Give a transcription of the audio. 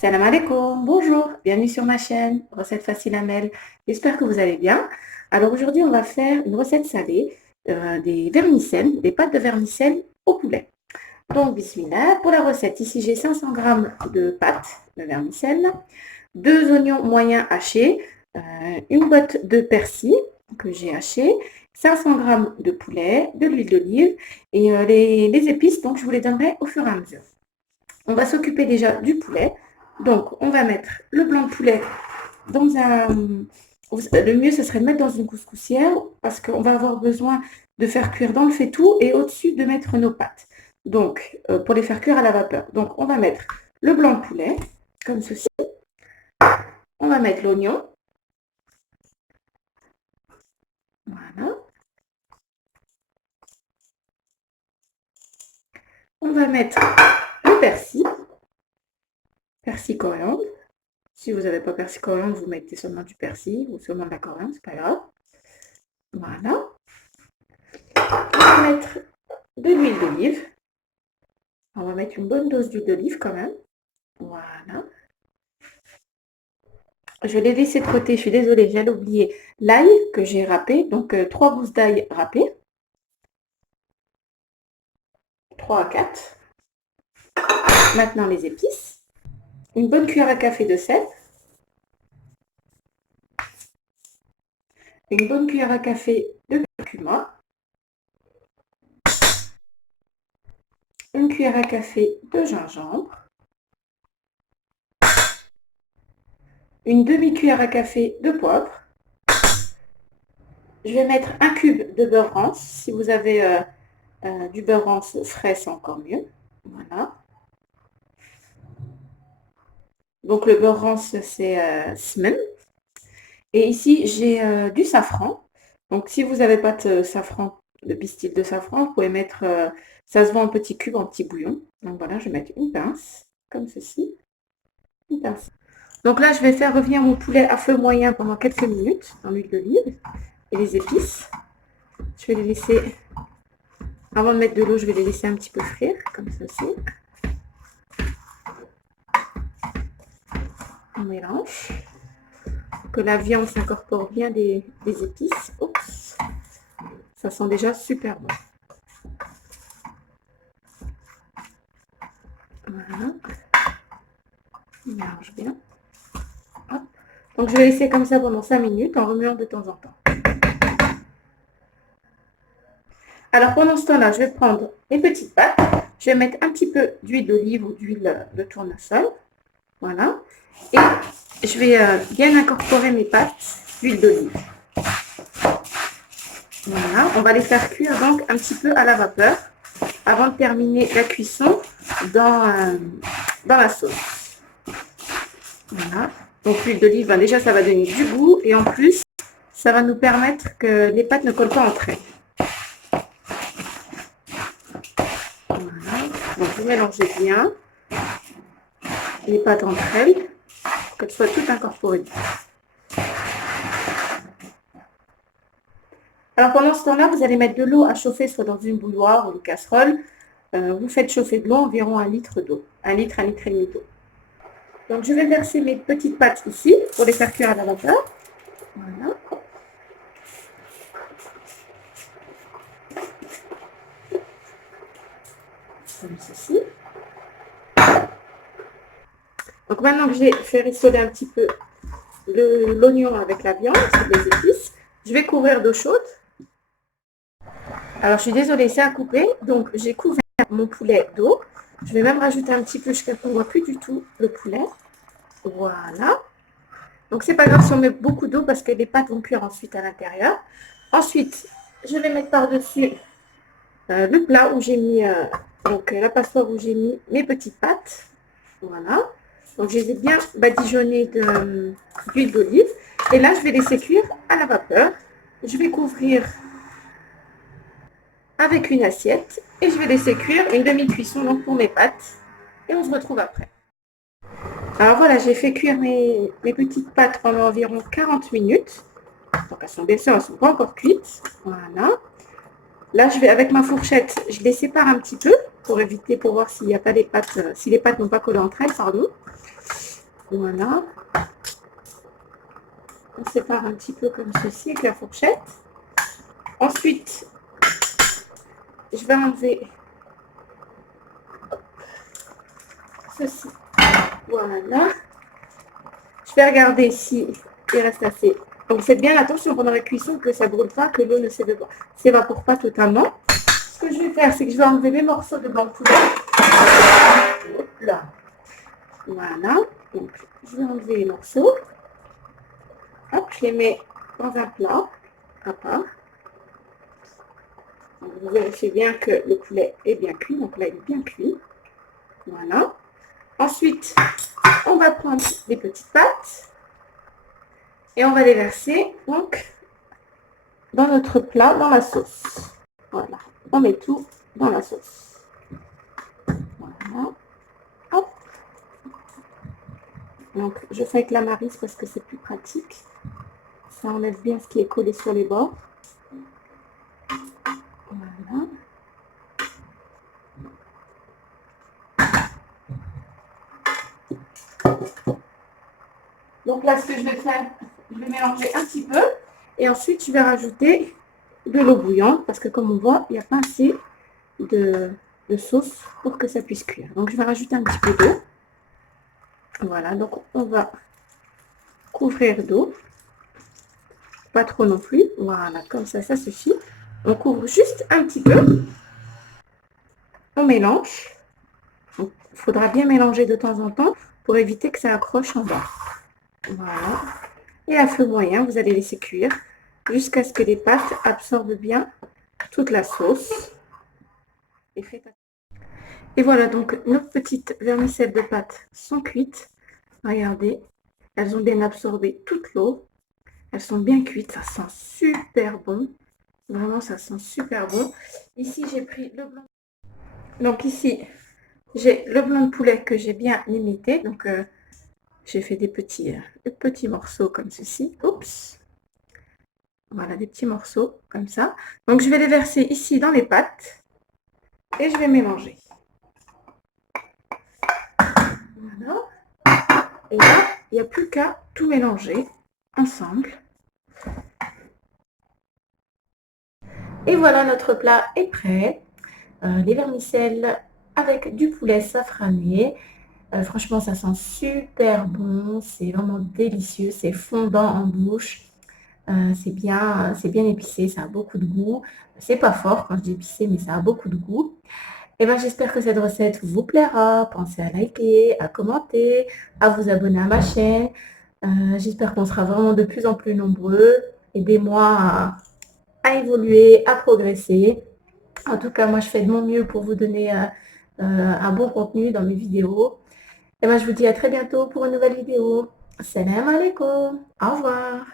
Salam alaikum, bonjour, bienvenue sur ma chaîne, recette facile à Mel. J'espère que vous allez bien. Alors aujourd'hui, on va faire une recette salée, des vermicelles, des pâtes de vermicelles au poulet. Donc, bismillah, pour la recette, ici j'ai 500 g de pâtes de vermicelles, 2 oignons moyens hachés, une botte de persil que j'ai haché, 500 g de poulet, de l'huile d'olive et les épices, donc je vous les donnerai au fur et à mesure. On va s'occuper déjà du poulet. Donc, on va mettre le blanc de poulet dans un... Le mieux, ce serait de mettre dans une couscoussière parce qu'on va avoir besoin de faire cuire dans le faitout et au-dessus de mettre nos pâtes. Donc, pour les faire cuire à la vapeur. Donc, on va mettre le blanc de poulet, comme ceci. On va mettre l'oignon. Voilà. On va mettre le persil. Persil coriandre. Si vous n'avez pas persil coriandre, vous mettez seulement du persil ou seulement de la coriandre, c'est pas grave. Voilà. On va mettre de l'huile d'olive. On va mettre une bonne dose d'huile d'olive quand même. Voilà. Je l'ai laissé de côté, je suis désolée, j'allais oublier l'ail que j'ai râpé. Donc 3 gousses d'ail râpées. 3 à 4. Maintenant les épices. Une bonne cuillère à café de sel. Une bonne cuillère à café de curcuma. Une cuillère à café de gingembre. Une demi-cuillère à café de poivre. Je vais mettre un cube de beurre rance. Si vous avez du beurre rance frais, c'est encore mieux. Voilà. Donc le beurre rance, c'est semaine. Et ici, j'ai du safran. Donc si vous n'avez pas de safran, de pistil de safran, vous pouvez mettre, ça se vend en petits cubes, en petits bouillons. Donc voilà, je vais mettre une pince, comme ceci. Une pince. Donc là, je vais faire revenir mon poulet à feu moyen pendant quelques minutes dans l'huile d'olive et les épices. Je vais les laisser, avant de mettre de l'eau, je vais les laisser un petit peu frire, comme ceci. On mélange. Que la viande s'incorpore bien des épices. Oups. Ça sent déjà super bon. Voilà. On mélange bien. Hop. Donc je vais laisser comme ça pendant 5 minutes en remuant de temps en temps. Alors pendant ce temps-là, je vais prendre mes petites pâtes. Je vais mettre un petit peu d'huile d'olive ou d'huile de tournesol. Voilà. Et je vais bien incorporer mes pâtes d'huile d'olive. Voilà. On va les faire cuire donc un petit peu à la vapeur avant de terminer la cuisson dans la sauce. Voilà. Donc l'huile d'olive, ben, déjà ça va donner du goût et en plus ça va nous permettre que les pâtes ne collent pas entre elles. Voilà. Donc vous mélangez bien les pâtes entre elles, qu'elles soient toutes incorporées. Alors pendant ce temps-là, vous allez mettre de l'eau à chauffer soit dans une bouilloire ou une casserole. Vous faites chauffer de l'eau, environ 1 litre d'eau. 1 litre et demi d'eau. Donc je vais verser mes petites pâtes ici pour les faire cuire à la vapeur. Voilà. Comme ceci. Donc maintenant que j'ai fait rissoler un petit peu l'oignon avec la viande, les épices, je vais couvrir d'eau chaude. Alors je suis désolée, c'est à couper. Donc j'ai couvert mon poulet d'eau. Je vais même rajouter un petit peu jusqu'à ce qu'on ne voit plus du tout le poulet. Voilà. Donc c'est pas grave si on met beaucoup d'eau parce que les pâtes vont cuire ensuite à l'intérieur. Ensuite, je vais mettre par-dessus le plat où j'ai mis, donc la passoire où j'ai mis mes petites pâtes. Voilà. Donc je les ai bien badigeonnées d'huile d'olive. Et là, je vais laisser cuire à la vapeur. Je vais couvrir avec une assiette et je vais laisser cuire une demi-cuisson donc pour mes pâtes. Et on se retrouve après. Alors voilà, j'ai fait cuire mes petites pâtes pendant environ 40 minutes. Donc elles sont bien sûr, elles ne sont pas encore cuites. Voilà. Là, je vais avec ma fourchette, je les sépare un petit peu pour éviter, pour voir s'il n'y a pas les pâtes, si les pâtes n'ont pas collé entre elles, pardon. Voilà. On sépare un petit peu comme ceci avec la fourchette. Ensuite, je vais enlever ceci. Voilà. Je vais regarder si il reste assez. Donc faites bien attention pendant la cuisson que ça ne brûle pas, que l'eau ne s'évapore pas totalement. Ce que je vais faire, c'est que je vais enlever mes morceaux de blanc de poulet. Hop là. Voilà. Donc je vais enlever les morceaux. Hop, je les mets dans un plat à part. Vous vérifiez bien que le poulet est bien cuit. Donc là, il est bien cuit. Voilà. Ensuite, on va prendre les petites pâtes et on va les verser donc dans notre plat, dans la sauce. Voilà. On met tout dans la sauce. Voilà. Hop. Donc, je fais avec la maryse parce que c'est plus pratique. Ça enlève bien ce qui est collé sur les bords. Voilà. Donc là, ce que je vais faire, je vais mélanger un petit peu. Et ensuite, je vais rajouter de l'eau bouillante parce que comme on voit, il n'y a pas assez de sauce pour que ça puisse cuire. Donc, je vais rajouter un petit peu d'eau. Voilà, donc on va couvrir d'eau. Pas trop non plus. Voilà, comme ça suffit. On couvre juste un petit peu. On mélange. Il faudra bien mélanger de temps en temps pour éviter que ça accroche en bas. Voilà. Et à feu moyen, vous allez laisser cuire jusqu'à ce que les pâtes absorbent bien toute la sauce. Et voilà, donc nos petites vermicelles de pâtes sont cuites. Regardez, elles ont bien absorbé toute l'eau. Elles sont bien cuites, ça sent super bon. Vraiment, ça sent super bon. Ici, j'ai pris le blanc. Donc ici, j'ai le blanc de poulet que j'ai bien limité. Donc, j'ai fait des petits morceaux comme ceci. Oups. Voilà, des petits morceaux comme ça. Donc, je vais les verser ici dans les pâtes. Et je vais mélanger. Voilà. Et là, il n'y a plus qu'à tout mélanger ensemble. Et voilà, notre plat est prêt. Les vermicelles avec du poulet safrané. Franchement, ça sent super bon. C'est vraiment délicieux. C'est fondant en bouche. C'est bien épicé. Ça a beaucoup de goût. C'est pas fort quand je dis épicé, mais ça a beaucoup de goût. Et ben, j'espère que cette recette vous plaira. Pensez à liker, à commenter, à vous abonner à ma chaîne. J'espère qu'on sera vraiment de plus en plus nombreux. Aidez-moi à évoluer, à progresser. En tout cas, moi, je fais de mon mieux pour vous donner un bon contenu dans mes vidéos. Et ben, je vous dis à très bientôt pour une nouvelle vidéo. Salam alaikum. Au revoir.